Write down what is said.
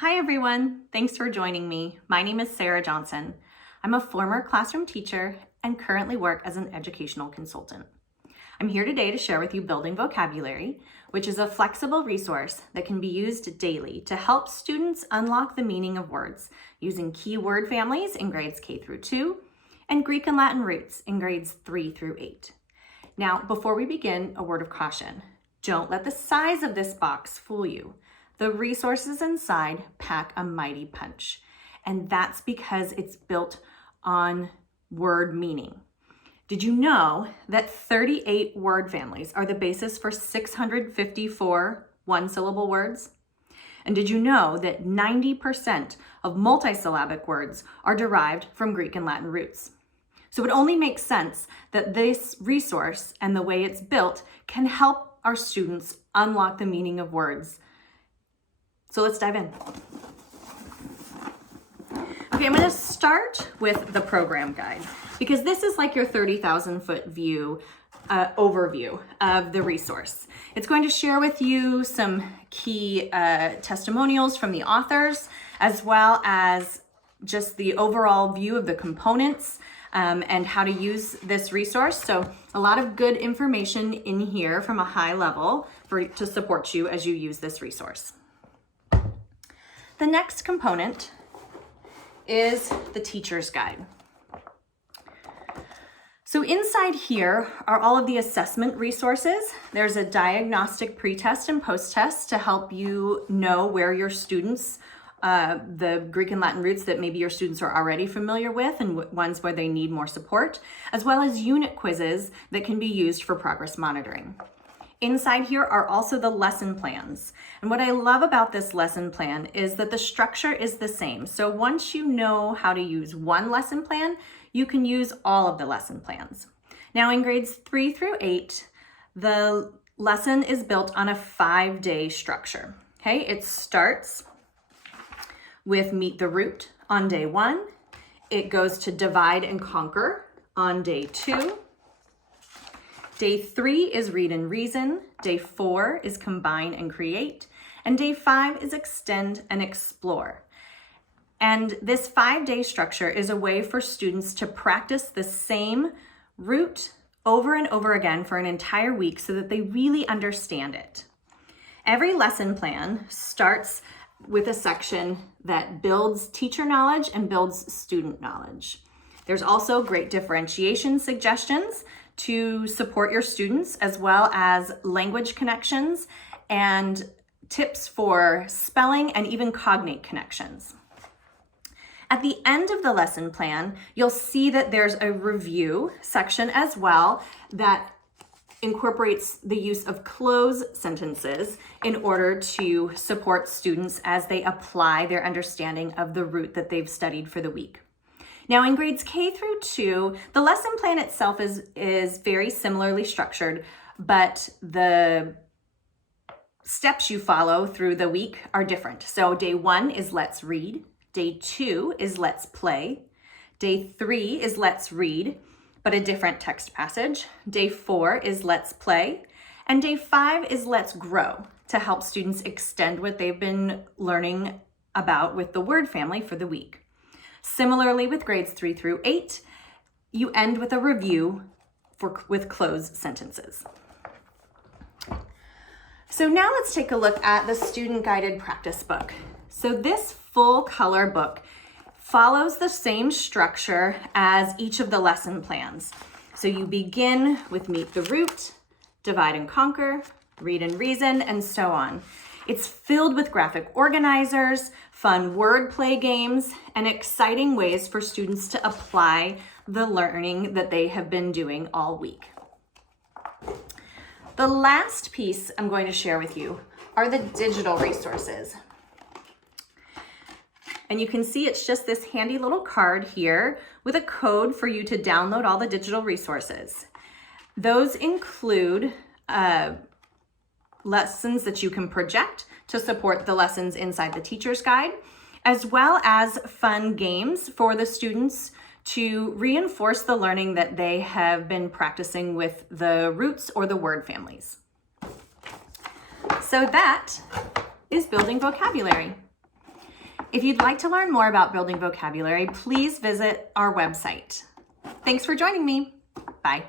Hi everyone, thanks for joining me. My name is Sarah Johnson. I'm a former classroom teacher and currently work as an educational consultant. I'm here today to share with you Building Vocabulary, which is a flexible resource that can be used daily to help students unlock the meaning of words using key word families in grades K through 2 and Greek and Latin roots in grades 3 through 8. Now, before we begin, a word of caution. Don't let the size of this box fool you. The resources inside pack a mighty punch, and that's because it's built on word meaning. Did you know that 38 word families are the basis for 654 one-syllable words? And did you know that 90% of multisyllabic words are derived from Greek and Latin roots? So it only makes sense that this resource and the way it's built can help our students unlock the meaning of words. So let's dive in. Okay, I'm gonna start with the program guide because this is like your 30,000 foot view overview of the resource. It's going to share with you some key testimonials from the authors, as well as just the overall view of the components and how to use this resource. So a lot of good information in here from a high level to support you as you use this resource. The next component is the teacher's guide. So inside here are all of the assessment resources. There's a diagnostic pre-test and post-test to help you know where your students, the Greek and Latin roots that maybe your students are already familiar with and ones where they need more support, as well as unit quizzes that can be used for progress monitoring. Inside here are also the lesson plans. And what I love about this lesson plan is that the structure is the same. So once you know how to use one lesson plan, you can use all of the lesson plans. Now in grades 3 through 8, the lesson is built on a 5-day structure. Okay, it starts with meet the root on day 1. It goes to divide and conquer on day 2. Day 3 is read and reason. Day 4 is combine and create. And day 5 is extend and explore. And this 5-day structure is a way for students to practice the same root over and over again for an entire week so that they really understand it. Every lesson plan starts with a section that builds teacher knowledge and builds student knowledge. There's also great differentiation suggestions to support your students, as well as language connections and tips for spelling and even cognate connections. At the end of the lesson plan, you'll see that there's a review section as well that incorporates the use of close sentences in order to support students as they apply their understanding of the root that they've studied for the week. Now in grades K through 2, the lesson plan itself is very similarly structured, but the steps you follow through the week are different. So day 1 is let's read, day 2 is let's play, day 3 is let's read, but a different text passage, day 4 is let's play, and day 5 is let's grow to help students extend what they've been learning about with the word family for the week. Similarly, with grades 3 through 8, you end with a review with closed sentences. So now let's take a look at the student guided practice book. So this full color book follows the same structure as each of the lesson plans. So you begin with meet the root, divide and conquer, read and reason, and so on. It's filled with graphic organizers, fun word play games, and exciting ways for students to apply the learning that they have been doing all week. The last piece I'm going to share with you are the digital resources. And you can see it's just this handy little card here with a code for you to download all the digital resources. Those include lessons that you can project to support the lessons inside the teacher's guide, as well as fun games for the students to reinforce the learning that they have been practicing with the roots or the word families. So that is building vocabulary. If you'd like to learn more about building vocabulary, please visit our website. Thanks for joining me. Bye.